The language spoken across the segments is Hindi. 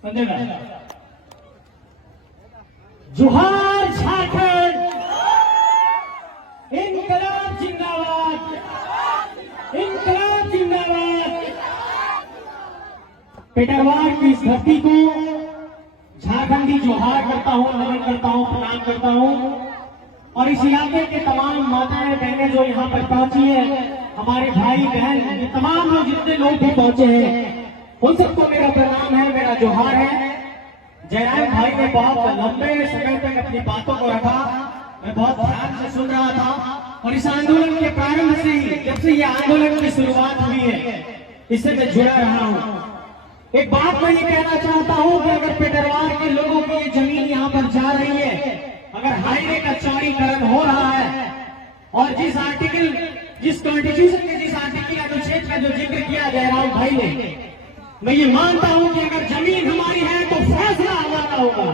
संजय भाई, जोहार झारखंड, इनकलाब जिंदाबाद, इनकलाब जिंदाबाद। पेटरवार की इस धरती को झारखंडी जोहार करता हूं, नमन करता हूं, प्रणाम करता हूं। और इस इलाके के तमाम माताएं बहनें जो यहाँ पर पहुंची है, हमारे भाई बहन, ये तमाम लोग जितने लोग भी पहुंचे हैं, उन सबको मेरा प्रणाम है, मेरा जोहार है। जयराम भाई ने बहुत लंबे समय तक अपनी बातों को रखा, मैं बहुत ध्यान से सुन रहा था। और इस आंदोलन के प्रारंभ से ही, जब से ये आंदोलन की शुरुआत हुई है, इससे मैं जुड़ा रहा हूं। एक बात मैं ये कहना चाहता हूं कि अगर पेटरवार के लोगों की ये जमीन यहाँ पर जा रही है, अगर हाईवे का चौड़ीकरण हो रहा है, और जिस आर्टिकल, जिस कॉन्स्टिट्यूशन के जिस आर्टिकल अनुच्छेद का जो जिक्र किया जयराम भाई ने, मैं ये मानता हूं कि अगर जमीन हमारी है तो फैसला हमारा होगा,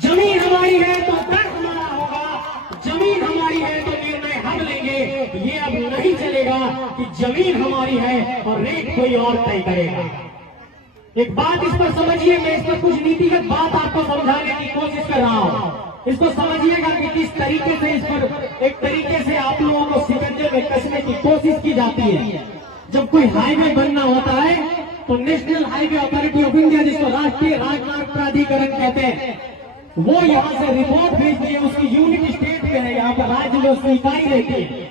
जमीन हमारी है तो दर्द हमारा होगा, जमीन हमारी है तो निर्णय हम लेंगे। ये अब नहीं चलेगा कि जमीन हमारी है और रेट कोई और तय करेगा। एक बात इस पर समझिए, मैं इस पर कुछ नीतिगत बात आपको समझाने की कोशिश कर रहा हूं। इसको समझिएगा कि किस तरीके से इस पर एक तरीके से आप लोगों को शिकंजे में कसने की कोशिश की जाती है। जब कोई हाईवे बनना होता है तो national highway authority of India, जिसको राष्ट्रीय राजमार्ग प्राधिकरण कहते हैं, वो यहाँ से रिपोर्ट भेजती है। उसकी यूनिट स्टेट पे है, यहाँ पर राज्य में उसकी इकाई रहती है।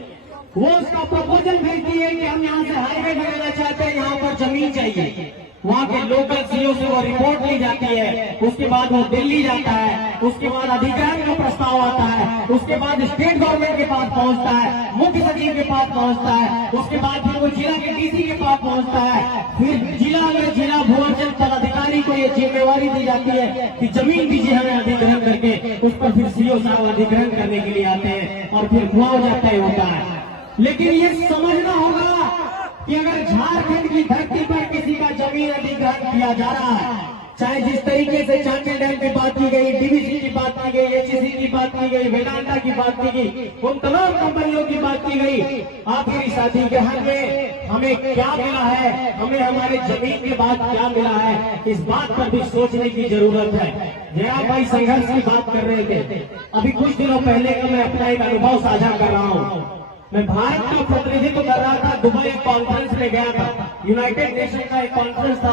वो उसका प्रपोजल भेजती है कि हम यहाँ से हाईवे बनाना चाहते हैं, यहाँ पर जमीन चाहिए। वहाँ के लोकल सीओ से वो रिपोर्ट ली जाती है, उसके बाद वो दिल्ली जाता है, उसके बाद अधिकारी का प्रस्ताव आता है, उसके बाद स्टेट गवर्नमेंट के पास पहुंचता है, मुख्य सचिव के पास पहुंचता है, उसके बाद फिर वो जिला के डीसी के पास पहुंचता है, फिर जिला में जिला भूअंचल पदाधिकारी को ये जिम्मेवारी दी जाती है कि जमीन दीजिए हमें अधिग्रहण करके। उस पर फिर सीओ साहब अधिग्रहण करने के लिए आते हैं और फिर मुआवजा तय होता है। लेकिन ये समझना होगा कि अगर झारखंड की धरती पर किसी का जमीन अधिग्रहण किया जा रहा है, चाहे जिस तरीके से चांडिल डैम की बात की गई, डीवीसी की बात की गई, एचईसी की बात की गई, वेदांता की बात की गई, उन तमाम कंपनियों की बात की गई, आखिरी साथी के हक में हमें क्या मिला है, हमें हमारे जमीन के बाद क्या मिला है, इस बात पर भी सोचने की जरूरत है। जयराम भाई संघर्ष की बात कर रहे थे, अभी कुछ दिनों पहले का मैं अपना एक अनुभव साझा कर रहा हूँ। मैं भारत का प्रतिनिधित्व कर रहा था, दुबई कॉन्फ्रेंस में गया था, यूनाइटेड नेशन का एक कॉन्फ्रेंस था।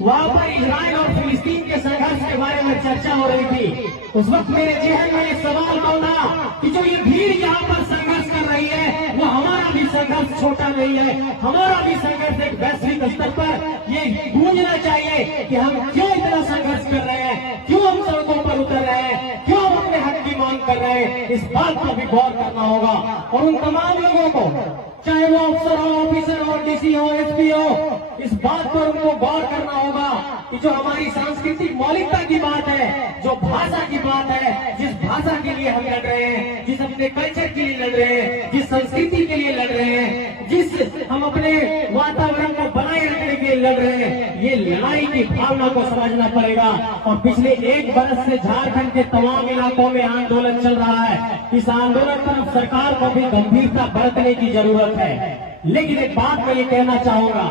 वहां पर इजराइल और फिलिस्तीन के संघर्ष के बारे में चर्चा हो रही थी। उस वक्त मेरे जहन में ये सवाल बोला कि जो ये भीड़ यहाँ पर संघर्ष कर रही है, वो हमारा भी संघर्ष छोटा नहीं है, हमारा भी संघर्ष एक वैश्विक स्तर पर ये गूंजना चाहिए कि हम क्यों इतना संघर्ष कर रहे हैं, क्यों हम सड़कों पर उतर रहे हैं, क्यों हम अपने हक की मांग कर रहे हैं। इस बात पर भी गौर करना होगा। और उन तमाम लोगों को, चाहे वो अफसर हो, ऑफिसर हो, डीसी हो, एसपी हो, इस बात पर उनको गौर करना होगा कि जो हमारी सांस्कृतिक मौलिकता की बात है, जो भाषा की बात है, जिस भाषा के लिए हम लड़ रहे हैं, जिस अपने कल्चर के लिए लड़ रहे हैं, जिस संस्कृति के लिए लड़ रहे हैं, जिस हम अपने वातावरण को बनाए रखने के लिए लड़ रहे हैं, ये लड़ाई की भावना को समझना पड़ेगा। और पिछले एक बरस से झारखंड के तमाम इलाकों में आंदोलन चल रहा है। इस आंदोलन पर सरकार को भी गंभीरता बरतने की जरूरत है। लेकिन एक बात मैं ये कहना चाहूंगा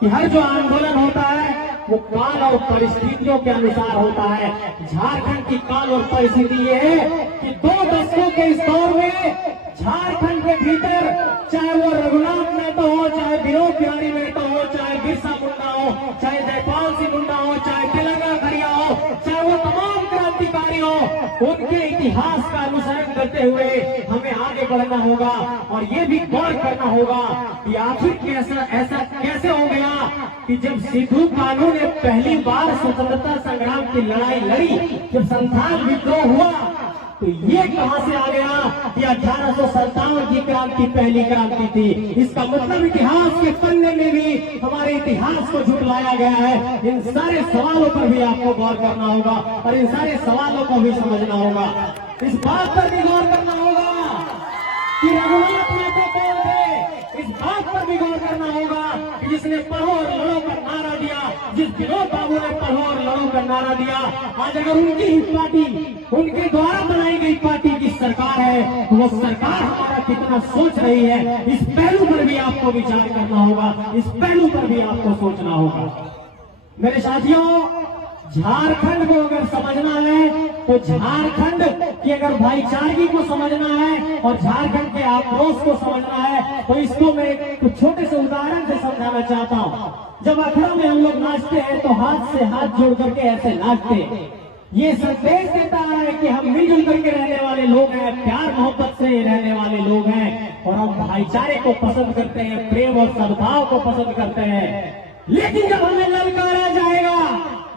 कि हर जो आंदोलन होता है वो काल और परिस्थितियों के अनुसार होता है। झारखंड की काल और परिस्थिति ये है कि 2 दशकों के इस दौर में झारखंड के भीतर, चाहे वो रघुनाथ नेता हो, चाहे विनोद बिहारी नेता हो, चाहे बिरसा मुंडा हो, चाहे जयपाल सिंह मुंडा हो, चाहे तिलंगा खड़िया हो, चाहे वो तमाम क्रांतिकारी हो, उनके इतिहास का अनुसरण करते हुए हमें आगे बढ़ना होगा। और ये भी गौर करना होगा कि आखिर ऐसा कैसे हो गया कि जब सिद्धू कानू ने पहली बार स्वतंत्रता संग्राम की लड़ाई लड़ी, जब संथाल विद्रोह हुआ, तो ये कहां से आ गया कि 1857 की क्रांति पहली क्रांति थी। इसका मतलब इतिहास के पन्ने में भी हमारे इतिहास को झुटलाया गया है। इन सारे सवालों पर भी आपको गौर करना होगा और इन सारे सवालों को भी समझना होगा। इस बात पर भी गौर करना होगा कि रघुनाथ नेता कौन थे। इस बात पर भी गौर करना होगा कि जिसने पढ़ो और लड़ो का नारा दिया, जिस विनोद बाबू ने पढ़ो और लड़ो का नारा दिया, आज अगर उनकी ही पार्टी, उनके द्वारा बनाई गई पार्टी की सरकार है, तो वो सरकार हमारा कितना सोच रही है, इस पहलू पर भी आपको विचार करना होगा, इस पहलू पर भी आपको सोचना होगा। मेरे साथियों, झारखंड को अगर समझना है तो झारखंड की अगर भाईचारगी को समझना है और झारखंड के आक्रोश को समझना है तो इसको मैं कुछ छोटे से उदाहरण से समझाना चाहता हूँ। जब अखड़ा में हम लोग नाचते हैं तो हाथ से हाथ जोड़ करके ऐसे नाचते हैं। ये संदेश देता है कि हम मिलजुल करके रहने वाले लोग हैं, प्यार मोहब्बत से रहने वाले लोग हैं और हम भाईचारे को पसंद करते हैं, प्रेम और सद्भाव को पसंद करते हैं। लेकिन जब हमें ललकारा जाएगा,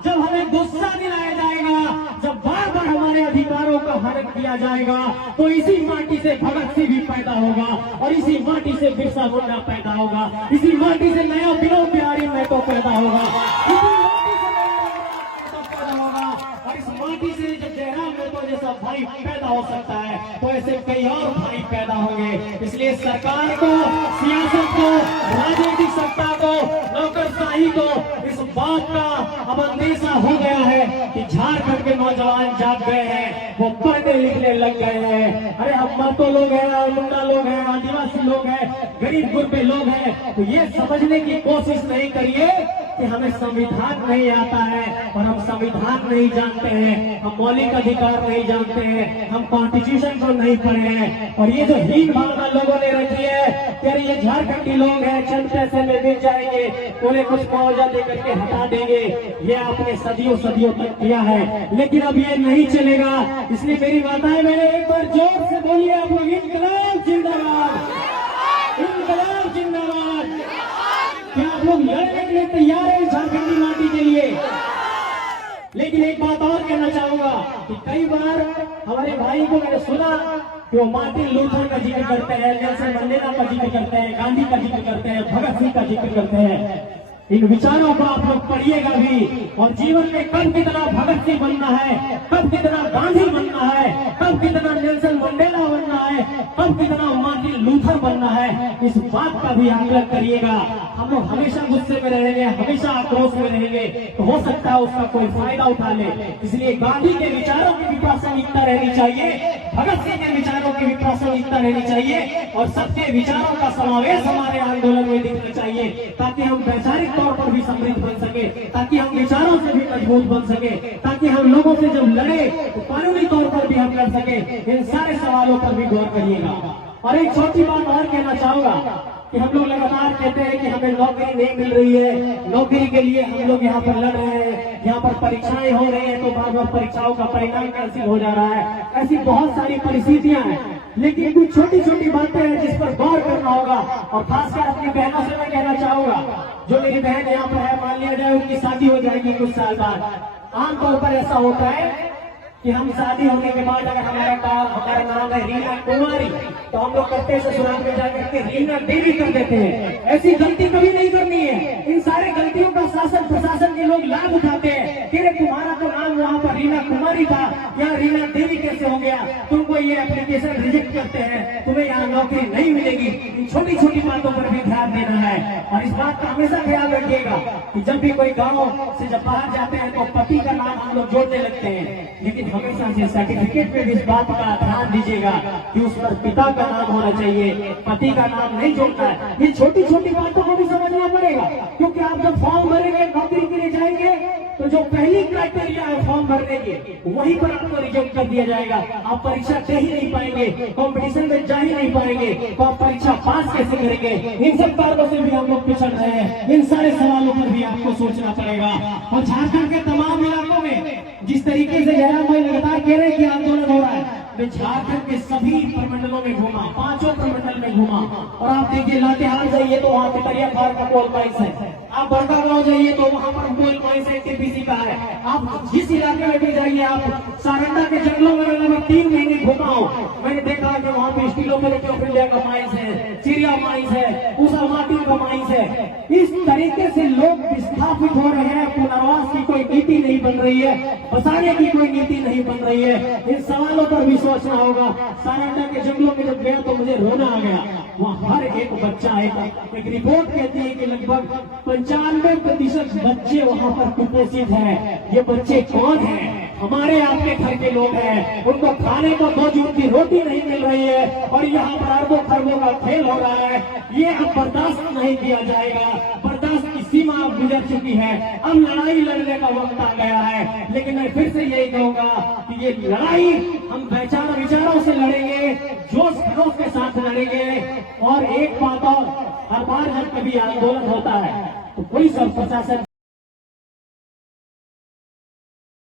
जब हमें गुस्सा दिलाया जाएगा, जब बार बार हमारे अधिकारों का हनन किया जाएगा तो इसी माटी से भगत सिंह भी पैदा होगा और इसी माटी से बिरसा मुंडा पैदा होगा, इसी माटी से नया विनोद बिहारी महतो पैदा होगा, इसी माटी से पैदा होगा और इस माटी से जब जयराम महतो जैसा भाई पैदा हो सकता है तो ऐसे कई और भाई पैदा होंगे। इसलिए सरकार को, सियासत को, राजनीतिक सत्ता को, नौकरशाही को इस बात का अब अंदेशा हो गया है कि झारखंड के नौजवान जाग गए हैं, वो पढ़ने लिखने लग गए हैं। अरे हम महतो लोग हैं, मुंडा लोग हैं, आदिवासी लोग हैं, गरीब गुरबे लोग हैं, तो ये समझने की कोशिश नहीं करिए कि हमें संविधान नहीं आता है और हम संविधान नहीं जानते हैं, हम मौलिक अधिकार नहीं जानते हैं, हम कॉन्स्टिट्यूशन को नहीं पढ़े हैं। और ये जो हीन भावना लोगों ने रखी है कि अरे ये झारखंडी लोग हैं, चंद पैसे में मिल जाएंगे, उन्हें कुछ मुआवजा देकर के हटा देंगे, ये आपने सदियों सदियों तक किया है, लेकिन अब ये नहीं चलेगा। इसलिए मेरी माताएं मैंने एक बार जोर से बोलिए आप लोग, इनकलाब जिंदाबाद, इनकलाब जिंदाबाद। क्या आप लोग लड़ने के लिए तैयार हैं झारखंडी माटी के लिए? लेकिन एक बात और कहना चाहूंगा कि कई बार हमारे भाई को मैंने सुना कि वो मार्टिन लूथर का जिक्र करते हैं, नेल्सन मंडेला का जिक्र करते हैं, गांधी का जिक्र करते हैं, भगत सिंह का जिक्र करते हैं। इन विचारों को आप लोग पढ़िएगा भी और जीवन में कब कितना भगत सिंह बनना है, कब कितना गांधी बनना है, कब कितना नेल्सन मंडेला बनना है, कब कितना मार्टिन लूथर बनना है, इस बात का भी आकलन करिएगा। हम लोग हमेशा गुस्से में रहेंगे, हमेशा आक्रोश में रहेंगे तो हो सकता है उसका कोई फायदा उठा ले। इसलिए गांधी के विचारों की भी प्रासंगिकता रहनी चाहिए, भगत सिंह के विचारों की भी प्रासंगिकता रहनी चाहिए और सबके विचारों का समावेश हमारे आंदोलन में दिखना चाहिए ताकि हम वैचारिक तौर पर भी समृद्ध बन सके, ताकि हम विचारों से भी मजबूत बन सके, ताकि हम लोगों से जब लड़े तो कानूनी तौर पर भी हम लड़ सके। इन सारे सवालों पर भी गौर करिएगा। और एक छोटी बात और कहना चाहूंगा कि हम लोग लगातार कहते हैं कि हमें नौकरी नहीं मिल रही है, नौकरी के लिए हम लोग यहाँ पर लड़ रहे हैं, यहाँ पर परीक्षाएं हो रही है तो बार बार परीक्षाओं का परिणाम कैंसिल हो जा रहा है। ऐसी बहुत सारी परिस्थितियां हैं, लेकिन कुछ छोटी छोटी बातें हैं जिस पर गौर करना होगा। और खासकर अपनी बहनों से मैं कहना चाहूंगा, जो मेरी बहन यहाँ पर है, मान लिया जाए उनकी शादी हो जाएगी कुछ साल बाद, आमतौर पर ऐसा होता है कि हम शादी होने के बाद अगर हमारा नाम है रीना कुमारी तो हम लोग कट्टे से ससुराल में जाकर के रीना देवी कर देते हैं। ऐसी गलती कभी नहीं करनी है। इन सारे गलतियों का शासन प्रशासन के लोग लाभ उठाते हैं कि तुम्हारा तो नाम वहाँ पर रीना कुमारी था, यहाँ रीना देवी कैसे हो गया, तुमको ये एप्लीकेशन रिजेक्ट करते हैं, तुम्हें यहाँ नौकरी नहीं मिलेगी। इन छोटी छोटी बातों पर भी ध्यान देना है और इस बात का हमेशा ख्याल रखिएगा कि जब भी कोई गाँव से जब बाहर जाते हैं तो पति का नाम हम लोग जोड़ने लगते हैं, लेकिन हमेशा से सर्टिफिकेट पे भी इस बात का ध्यान दीजिएगा कि उस पर पिता का नाम होना चाहिए, पति का नाम नहीं जोड़ना है। ये छोटी छोटी बातों को भी समझना पड़ेगा, क्योंकि आप जब फॉर्म भरेंगे, नौकरी के लिए जाएंगे तो जो पहली क्राइटेरिया है फॉर्म भरने की, वहीं पर आपको रिजेक्ट कर दिया जाएगा। आप परीक्षा दे ही नहीं पाएंगे, कंपटीशन में जा ही नहीं पाएंगे, तो आप परीक्षा पास कैसे करेंगे? इन सब कारणों से भी हम लोग पिछड़ रहे हैं। इन सारे सवालों पर भी आपको सोचना पड़ेगा। और झारखंड के तमाम इलाकों में जिस तरीके से जयराम भाई लगातार कह रहे हैं कि आंदोलन हो रहा है, मैं झारखंड के सभी प्रमंडलों में घूमा, 5 प्रमंडल में घूमा और आप देखिए लातेहार जाइए तो वहाँ पितरिया खार का कोल माइंस है, आप बड़का गाँव जाइए तो वहाँ पर कोल माइंस है, टीपीसी का है। आप जिस इलाके में भी जाइए, आप सारंडा के जंगलों में लगभग 3 महीने घुमा हूँ, मैंने देखा कि वहाँ पे स्टीलो मिलिट्री ऑफ इंडिया का माइंस है, चिड़िया माइंस है, उषा मार्टिन का माइंस है। इस तरीके से लोग विस्थापित हो रहे हैं, पुनर्वास की कोई नीति नहीं बन रही है, बसाने की कोई नीति नहीं बन रही है। इन सवालों पर भी सोचना होगा। सारंडा के जंगलों में जब गया तो मुझे रोना आ गया। वहाँ हर एक बच्चा एक रिपोर्ट कहती है कि लगभग 95% बच्चे वहाँ पर कुपोषित हैं। ये बच्चे कौन हैं? हमारे आपके घर के लोग हैं, उनको खाने को 2 जून की रोटी नहीं मिल रही है और यहाँ पर अरबों खरबों का खेल हो रहा है। ये अब बर्दाश्त नहीं किया जाएगा, बर्दाश्त की सीमा गुजर चुकी है, अब लड़ाई लड़ने का वक्त आ गया है। लेकिन मैं फिर से यही कहूंगा कि ये लड़ाई हम विचारों से लड़ेंगे, जोश खरोश के साथ लड़ेंगे। और एक बात और, हर बार जब कभी आंदोलन होता है तो कोई सब प्रशासन